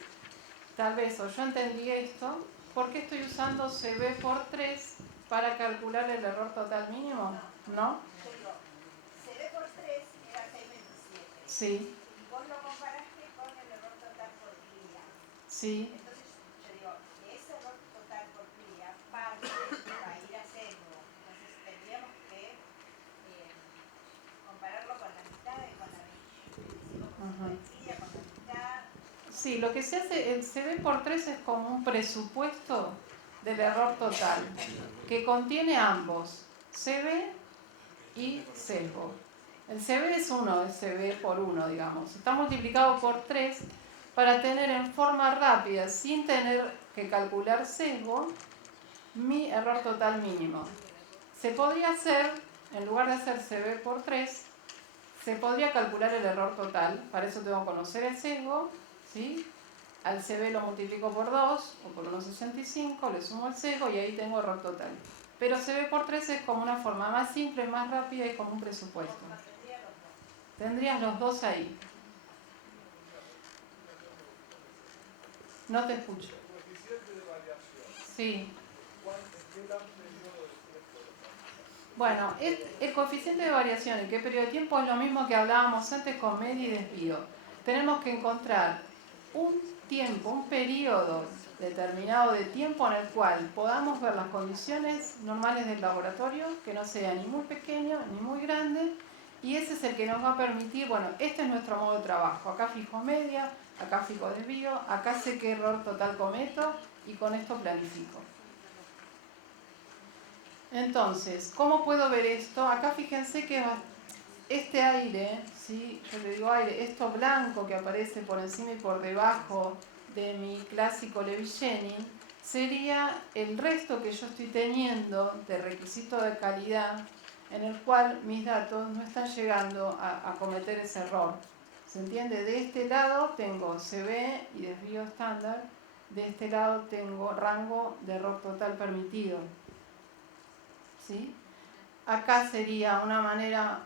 tal vez, o yo entendí esto, ¿por qué estoy usando CB por 3 para calcular el error total mínimo? ¿No? CB por 3 era 627. Sí. Y vos lo comparaste con el error total por cría. Sí. Entonces, yo digo, de ese error total por cría, parte va a ir a sesgo. Entonces, tendríamos que compararlo con la mitad y con la 25% de cría, con la mitad. Sí, lo que se hace, el CB por 3 es como un presupuesto del error total, que contiene ambos, CB y sesgo. El CB es 1, el CB por 1, digamos. Está multiplicado por 3 para tener en forma rápida, sin tener que calcular sesgo, mi error total mínimo. Se podría hacer, en lugar de hacer CB por 3, se podría calcular el error total. Para eso tengo que conocer el sesgo, ¿sí? Al CB lo multiplico por 2 o por 1,65, le sumo el sesgo y ahí tengo error total. Pero CB por 3 es como una forma más simple, más rápida y como un presupuesto. Tendrías los dos ahí. No te escucho. Sí. Bueno, el coeficiente de variación en qué periodo de tiempo es lo mismo que hablábamos antes con media y desvío. Tenemos que encontrar un tiempo, un periodo determinado de tiempo en el cual podamos ver las condiciones normales del laboratorio, que no sea ni muy pequeño ni muy grande, y ese es el que nos va a permitir, bueno, este es nuestro modo de trabajo, acá fijo media, acá fijo desvío, acá sé qué error total cometo y con esto planifico. Entonces, ¿cómo puedo ver esto? Acá fíjense que este aire, ¿sí? Yo le digo aire, esto blanco que aparece por encima y por debajo de mi clásico Levi-Jennings, sería el resto que yo estoy teniendo de requisito de calidad en el cual mis datos no están llegando a cometer ese error. ¿Se entiende? De este lado tengo CB y desvío estándar, de este lado tengo rango de error total permitido. ¿Sí? Acá sería una manera,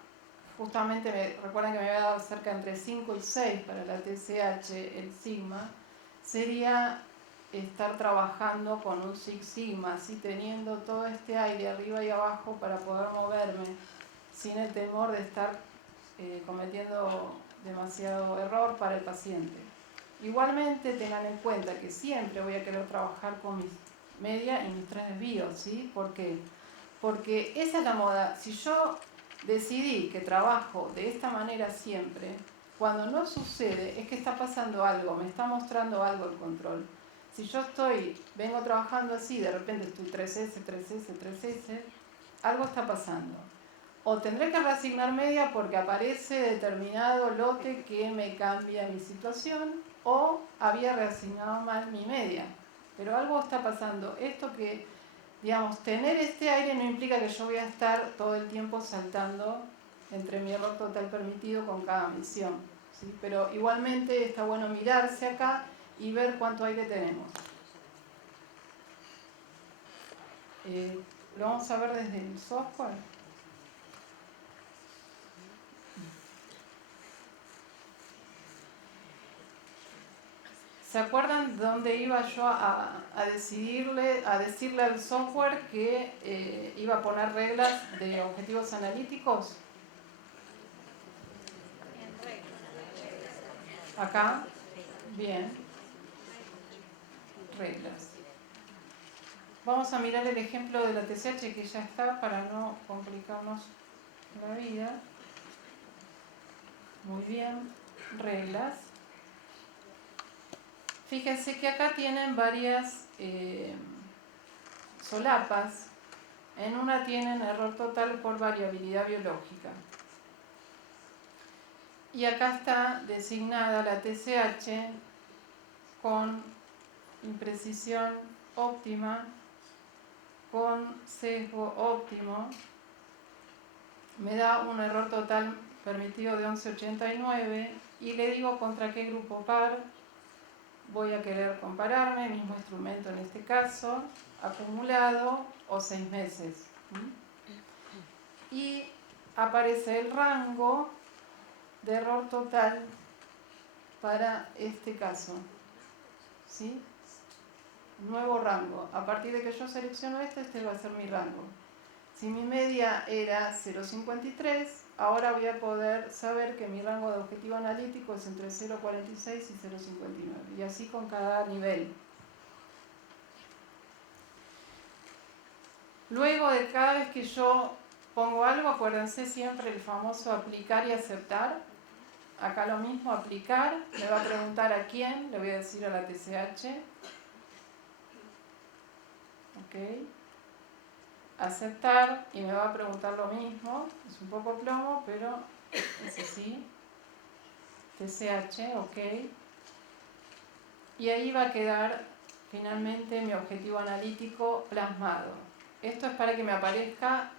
justamente recuerden que me había dado cerca entre 5 y 6 para la TSH, el sigma, sería estar trabajando con un Six Sigma, así teniendo todo este aire arriba y abajo para poder moverme sin el temor de estar cometiendo demasiado error para el paciente. Igualmente tengan en cuenta que siempre voy a querer trabajar con mis media y mis 3 desvíos, ¿sí? ¿Por qué? Porque esa es la moda. Si yo decidí que trabajo de esta manera siempre, cuando no sucede es que está pasando algo, me está mostrando algo el control. Si yo vengo trabajando así, de repente estoy 3S, 3S, 3S, algo está pasando. O tendré que reasignar media porque aparece determinado lote que me cambia mi situación, o había reasignado mal mi media. Pero algo está pasando. Esto que, digamos, tener este aire no implica que yo voy a estar todo el tiempo saltando entre mi error total permitido con cada medición, ¿sí? Pero igualmente está bueno mirarse acá y ver cuánto aire tenemos. Lo vamos a ver desde el software. ¿Se acuerdan dónde iba yo a decirle al software que iba a poner reglas de objetivos analíticos? Acá, bien, reglas. Vamos a mirar el ejemplo de la TSH que ya está para no complicarnos la vida. Muy bien, reglas. Fíjense que acá tienen varias solapas. En una tienen error total por variabilidad biológica. Y acá está designada la TSH con imprecisión óptima, con sesgo óptimo. Me da un error total permitido de 11,89 y le digo contra qué grupo par voy a querer compararme, mismo instrumento en este caso, acumulado o 6 meses. Y aparece el rango de error total para este caso. ¿Sí? Nuevo rango. A partir de que yo selecciono este va a ser mi rango. Si mi media era 0,53, ahora voy a poder saber que mi rango de objetivo analítico es entre 0,46 y 0,59. Y así con cada nivel. Luego de cada vez que yo pongo algo, acuérdense siempre el famoso aplicar y aceptar. Acá lo mismo, aplicar. Me va a preguntar a quién, le voy a decir a la TSH. Ok. Aceptar y me va a preguntar lo mismo. Es un poco plomo, pero es así. TSH, ok. Y ahí va a quedar finalmente mi objetivo analítico plasmado. Esto es para que me aparezca,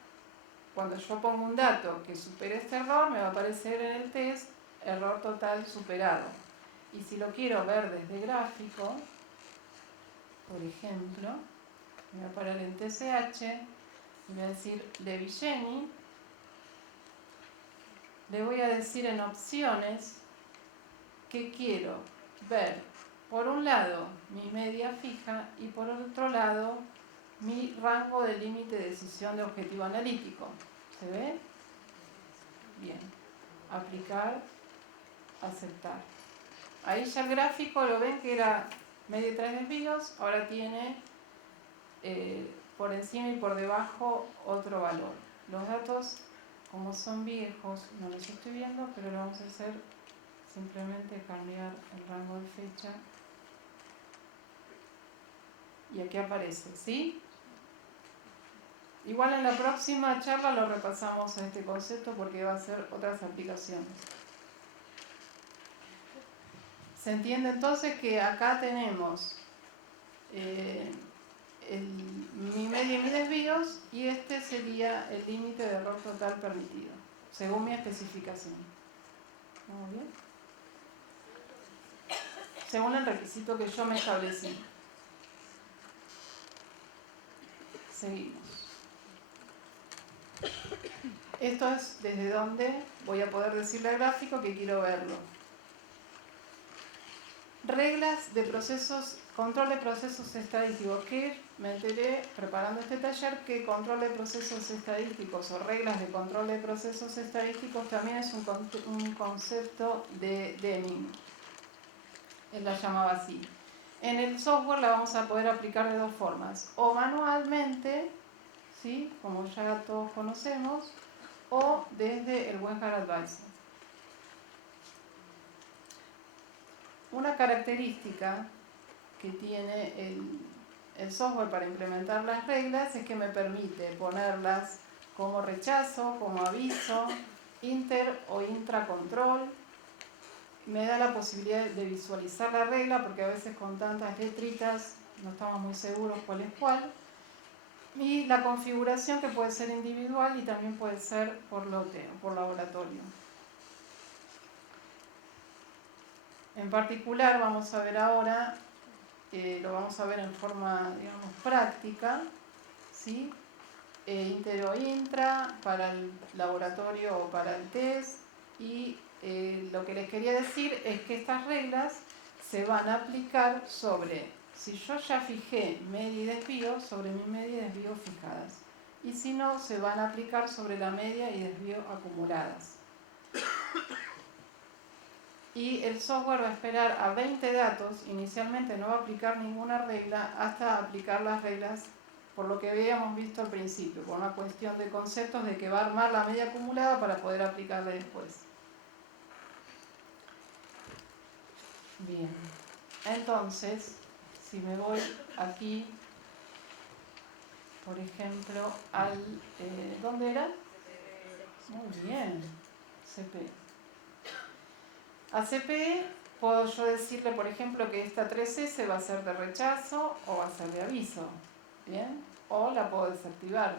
cuando yo pongo un dato que supere este error, me va a aparecer en el test error total superado. Y si lo quiero ver desde gráfico, por ejemplo, me voy a parar en TSH y voy a decir Levigeny. Le voy a decir en opciones que quiero ver, por un lado, mi media fija y por otro lado, mi rango de límite de decisión de objetivo analítico. ¿Se ve? Bien. Aplicar, aceptar. Ahí ya el gráfico lo ven que era media y 3 desvíos, ahora tiene por encima y por debajo otro valor. Los datos, como son viejos, no los estoy viendo, pero lo vamos a hacer simplemente cambiar el rango de fecha. Y aquí aparece, ¿sí? Igual en la próxima charla lo repasamos a este concepto porque va a ser otras aplicaciones. Se entiende entonces que acá tenemos mi media y mis desvíos y este sería el límite de error total permitido, según mi especificación. ¿Vamos bien? Según el requisito que yo me establecí. Seguimos. Esto es desde donde voy a poder decirle al gráfico que quiero verlo. Reglas de procesos, control de procesos estadísticos. Que me enteré preparando este taller que control de procesos estadísticos o reglas de control de procesos estadísticos también es un concepto de Deming. Él la llamaba así. En el software la vamos a poder aplicar de dos formas. O manualmente, ¿sí? Como ya todos conocemos, o desde el Wenhart Advisor. Una característica que tiene el software para implementar las reglas es que me permite ponerlas como rechazo, como aviso, inter o intracontrol. Me da la posibilidad de visualizar la regla porque a veces con tantas letritas no estamos muy seguros cuál es cuál. Y la configuración que puede ser individual y también puede ser por loteo, por laboratorio. En particular vamos a ver ahora, lo vamos a ver en forma, digamos, práctica, ¿sí? Inter o intra para el laboratorio o para el test. Y lo que les quería decir es que estas reglas se van a aplicar sobre, si yo ya fijé media y desvío, sobre mi media y desvío fijadas. Y si no, se van a aplicar sobre la media y desvío acumuladas. Y el software va a esperar a 20 datos, inicialmente no va a aplicar ninguna regla hasta aplicar las reglas por lo que habíamos visto al principio, por una cuestión de conceptos de que va a armar la media acumulada para poder aplicarla después. Bien. Entonces, si me voy aquí, por ejemplo, al... ¿dónde era? Muy bien, CPE. A CPE puedo yo decirle, por ejemplo, que esta 3S va a ser de rechazo o va a ser de aviso, ¿bien? O la puedo desactivar.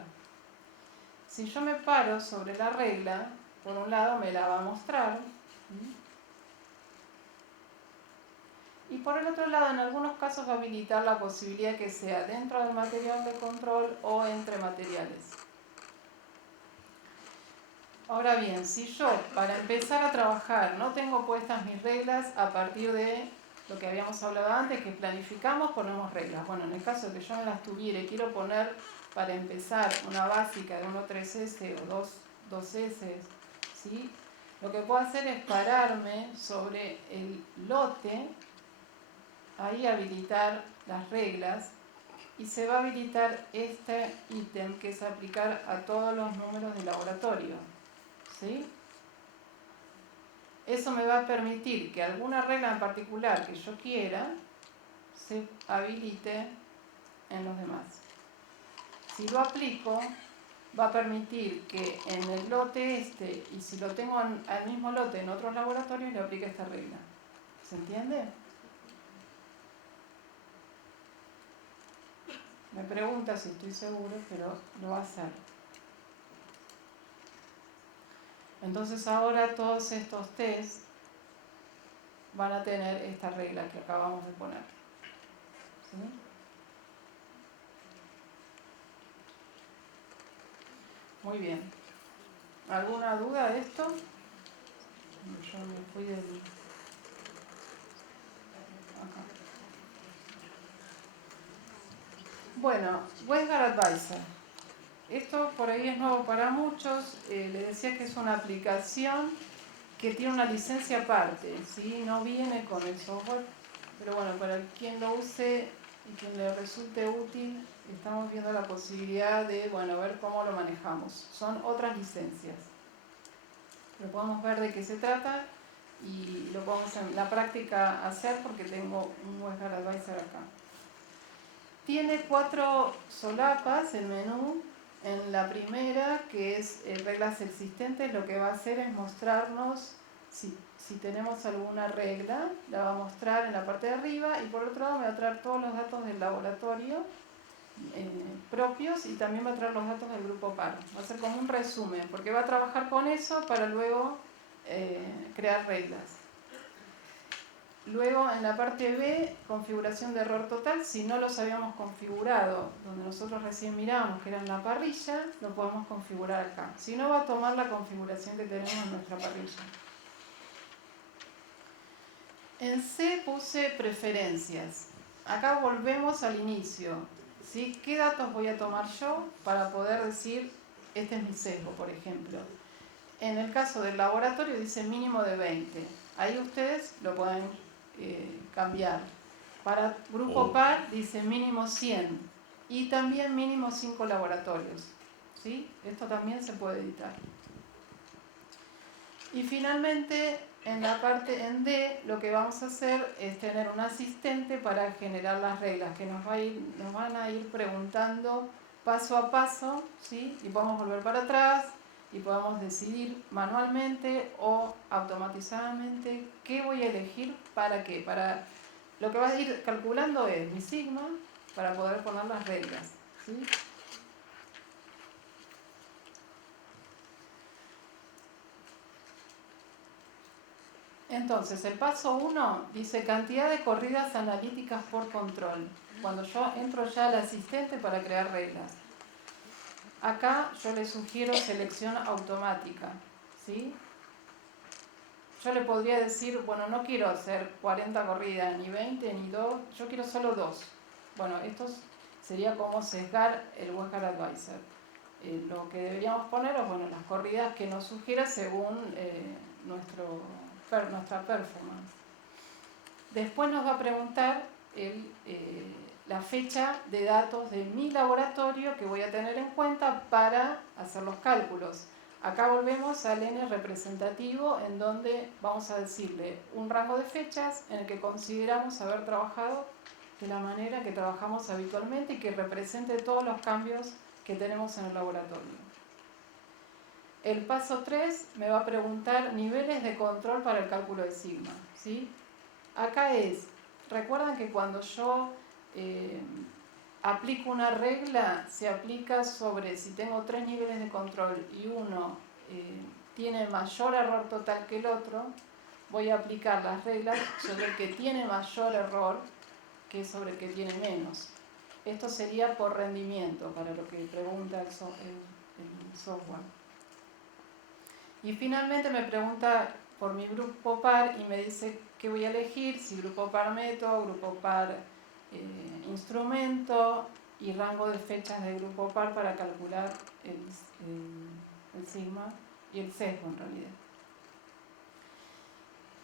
Si yo me paro sobre la regla, por un lado me la va a mostrar, y por el otro lado, en algunos casos va a habilitar la posibilidad que sea dentro del material de control o entre materiales. Ahora bien, si yo para empezar a trabajar no tengo puestas mis reglas a partir de lo que habíamos hablado antes, que planificamos, ponemos reglas. Bueno, en el caso de que yo no las tuviera y quiero poner para empezar una básica de 1.3S o 2S, ¿sí? Lo que puedo hacer es pararme sobre el lote, ahí habilitar las reglas, y se va a habilitar este ítem que es aplicar a todos los números de laboratorio, ¿sí? Eso me va a permitir que alguna regla en particular que yo quiera se habilite en los demás. Si lo aplico, va a permitir que en el lote este, y si lo tengo al mismo lote en otros laboratorios, le aplique esta regla. ¿Se entiende? Me pregunta si estoy seguro, pero lo va a hacer. Entonces ahora todos estos test van a tener esta regla que acabamos de poner. ¿Sí? Muy bien. ¿Alguna duda de esto? Yo me fui del... Ajá. Bueno, WestGuard Advisor. Esto por ahí es nuevo para muchos. Le decía que es una aplicación que tiene una licencia aparte, ¿sí? No viene con el software, pero bueno, para quien lo use y quien le resulte útil, estamos viendo la posibilidad de, bueno, ver cómo lo manejamos. Son otras licencias. Lo podemos ver de qué se trata y lo podemos en la práctica hacer porque tengo un WestGuard Advisor acá. Tiene 4 solapas el menú. En la primera, que es reglas existentes, lo que va a hacer es mostrarnos si tenemos alguna regla, la va a mostrar en la parte de arriba, y por otro lado me va a traer todos los datos del laboratorio propios, y también va a traer los datos del grupo par. Va a ser como un resumen, porque va a trabajar con eso para luego crear reglas. Luego en la parte B, configuración de error total. Si no los habíamos configurado donde nosotros recién miramos, que era en la parrilla, lo podemos configurar acá. Si no, va a tomar la configuración que tenemos en nuestra parrilla. En C puse preferencias. Acá volvemos al inicio, ¿sí? ¿Qué datos voy a tomar yo para poder decir, este es mi sesgo, por ejemplo? En el caso del laboratorio dice mínimo de 20. Ahí ustedes lo pueden cambiar. Para grupo par dice mínimo 100 y también mínimo 5 laboratorios, ¿sí? Esto también se puede editar. Y finalmente en la parte en D lo que vamos a hacer es tener un asistente para generar las reglas que nos van a ir preguntando paso a paso, ¿sí? Y podemos volver para atrás y podemos decidir manualmente o automatizadamente qué voy a elegir para qué. Lo que va a ir calculando es mi sigma para poder poner las reglas, ¿sí? Entonces, el paso 1 dice cantidad de corridas analíticas por control. Cuando yo entro ya al asistente para crear reglas. Acá yo le sugiero selección automática, ¿sí? Yo le podría decir, bueno, no quiero hacer 40 corridas, ni 20, ni 2, yo quiero solo 2. Bueno, esto sería como sesgar el WestGuard Advisor. Lo que deberíamos poner es, bueno, las corridas que nos sugiera según nuestra performance. Después nos va a preguntar la fecha de datos de mi laboratorio que voy a tener en cuenta para hacer los cálculos. Acá volvemos al n representativo, en donde vamos a decirle un rango de fechas en el que consideramos haber trabajado de la manera que trabajamos habitualmente y que represente todos los cambios que tenemos en el laboratorio. El paso 3 me va a preguntar niveles de control para el cálculo de sigma, ¿sí? Acá recuerdan que cuando yo aplico una regla, se aplica sobre si tengo 3 niveles de control y uno tiene mayor error total que el otro, voy a aplicar las reglas sobre el que tiene mayor error que sobre el que tiene menos. Esto sería por rendimiento, para lo que pregunta el software. Y finalmente me pregunta por mi grupo par y me dice qué voy a elegir, si grupo par método, grupo par instrumento y rango de fechas de grupo par para calcular el sigma y el sesgo en realidad.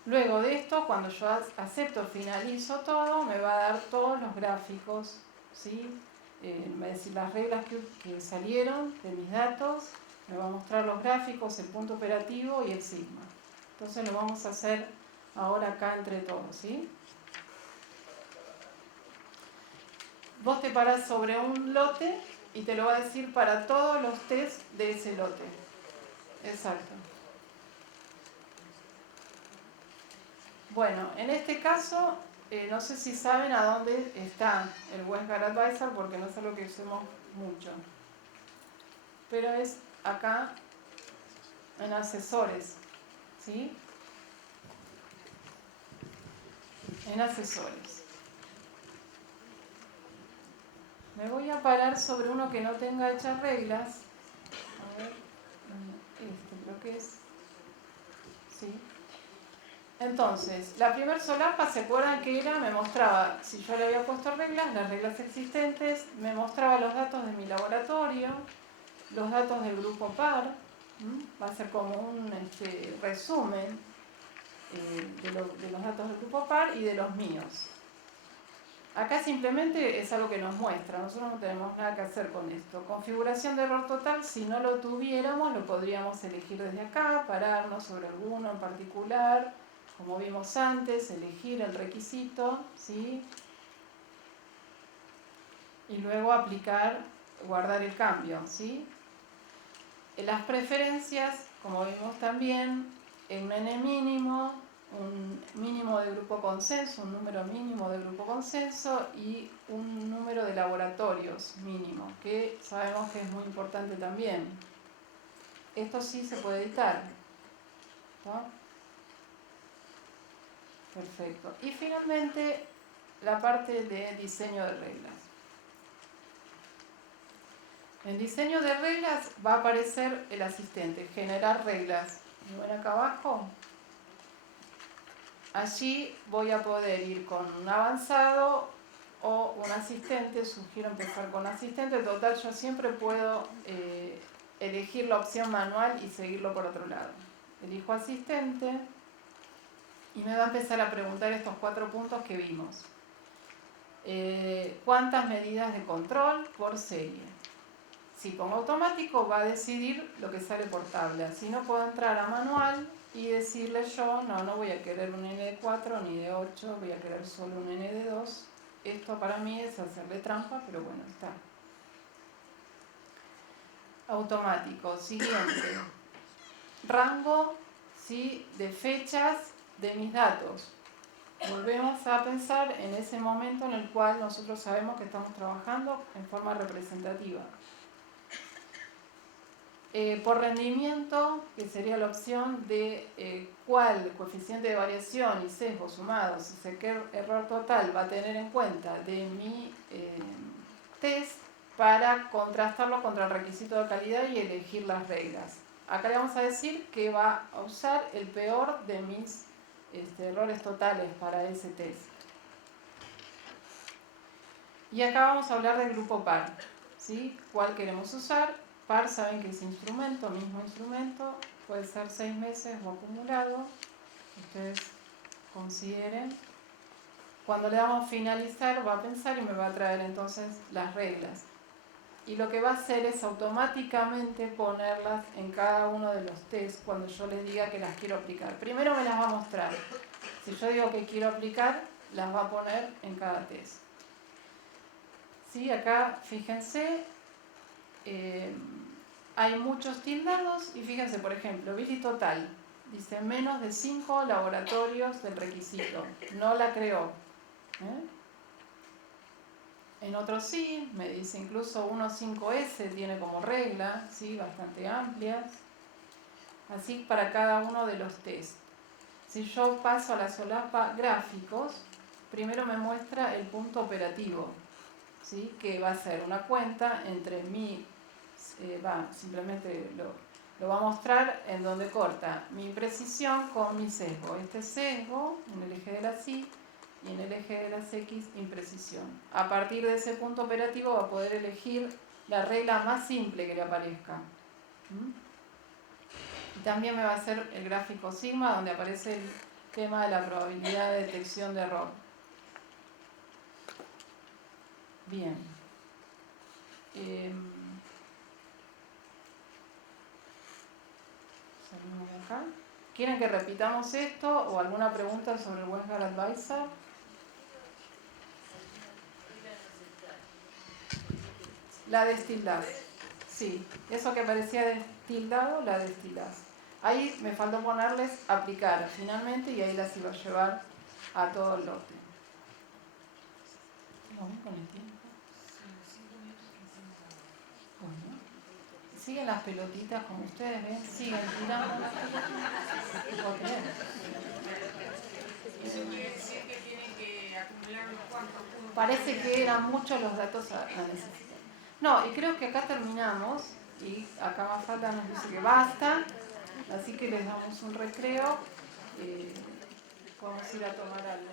Luego de esto, cuando yo acepto, finalizo todo, me va a dar todos los gráficos, ¿sí? Me va a decir las reglas que salieron de mis datos, me va a mostrar los gráficos, el punto operativo y el sigma. Entonces lo vamos a hacer ahora acá entre todos, ¿sí? Vos te parás sobre un lote y te lo va a decir para todos los test de ese lote. Exacto. Bueno, en este caso, no sé si saben a dónde está el WestGuard Advisor porque no es algo que usemos mucho. Pero es acá en asesores, ¿sí? En asesores. Me voy a parar sobre uno que no tenga hechas reglas. A ver, creo que es. Sí. Entonces, la primer solapa, ¿se acuerdan que era? Me mostraba, si yo le había puesto reglas, las reglas existentes, me mostraba los datos de mi laboratorio, los datos del grupo par, va a ser como un resumen de los datos del grupo par y de los míos. Acá simplemente es algo que nos muestra, nosotros no tenemos nada que hacer con esto. Configuración de error total, si no lo tuviéramos, lo podríamos elegir desde acá, pararnos sobre alguno en particular, como vimos antes, elegir el requisito, ¿sí? Y luego aplicar, guardar el cambio, ¿sí? En las preferencias, como vimos también, en un n mínimo, un mínimo de grupo consenso, un número mínimo de grupo consenso y un número de laboratorios mínimo, que sabemos que es muy importante también. Esto sí se puede editar, ¿no? Perfecto. Y finalmente, la parte de diseño de reglas. En diseño de reglas va a aparecer el asistente, generar reglas. ¿Lo ven acá abajo? Allí voy a poder ir con un avanzado o un asistente. Sugiero empezar con asistente. Total, yo siempre puedo elegir la opción manual y seguirlo por otro lado. Elijo asistente y me va a empezar a preguntar estos 4 puntos que vimos. ¿Cuántas medidas de control por serie? Si pongo automático va a decidir lo que sale por tabla. Si no, puedo entrar a manual y decirle yo, no voy a querer un n de 4 ni de 8, voy a querer solo un n de 2. Esto para mí es hacerle trampa, pero bueno, está. Automático, siguiente. Rango, ¿sí?, de fechas de mis datos. Volvemos a pensar en ese momento en el cual nosotros sabemos que estamos trabajando en forma representativa. Por rendimiento, que sería la opción de cuál coeficiente de variación y sesgo sumados, o sea, qué error total va a tener en cuenta de mi test para contrastarlo contra el requisito de calidad y elegir las reglas. Acá le vamos a decir que va a usar el peor de mis errores totales para ese test. Y acá vamos a hablar del grupo par, ¿sí? ¿Cuál queremos usar? Par, saben que es instrumento, mismo instrumento, puede ser 6 meses o acumulado. Ustedes consideren. Cuando le damos finalizar va a pensar y me va a traer entonces las reglas. y lo que va a hacer es automáticamente ponerlas en cada uno de los test cuando yo les diga que las quiero aplicar. Primero me las va a mostrar. Si yo digo que quiero aplicar, las va a poner en cada test. ¿Sí? Acá, fíjense, hay muchos tildados y fíjense, por ejemplo, Billy Total dice menos de 5 laboratorios del requisito. No la creó. En otros sí, me dice incluso 1.5S tiene como regla, ¿sí? Bastante amplias. Así para cada uno de los test. Si yo paso a la solapa gráficos, primero me muestra el punto operativo, ¿sí? Que va a ser una cuenta entre mi, simplemente lo va a mostrar en donde corta mi imprecisión con mi sesgo. Este sesgo en el eje de las Y y en el eje de las X imprecisión. A partir de ese punto operativo va a poder elegir la regla más simple que le aparezca. Y también me va a hacer el gráfico sigma donde aparece el tema de la probabilidad de detección de error. Bien. Salimos de acá. ¿Quieren que repitamos esto o alguna pregunta sobre el WebGuard Advisor? La destildas. Sí, eso que parecía destildado, la destildas. Ahí me faltó ponerles aplicar finalmente y ahí las iba a llevar a todo el lote. ¿Estamos bien con el tiempo? Bueno. Siguen las pelotitas, como ustedes ven, siguen tirando las pelotitas. ¿Qué puedo creer? Eso quiere decir que tienen que acumular unos cuantos puntos. Parece que eran muchos los datos a necesitar. No, y creo que acá terminamos y acá Mafalda nos dice que basta, así que les damos un recreo. Podemos ir a tomar algo.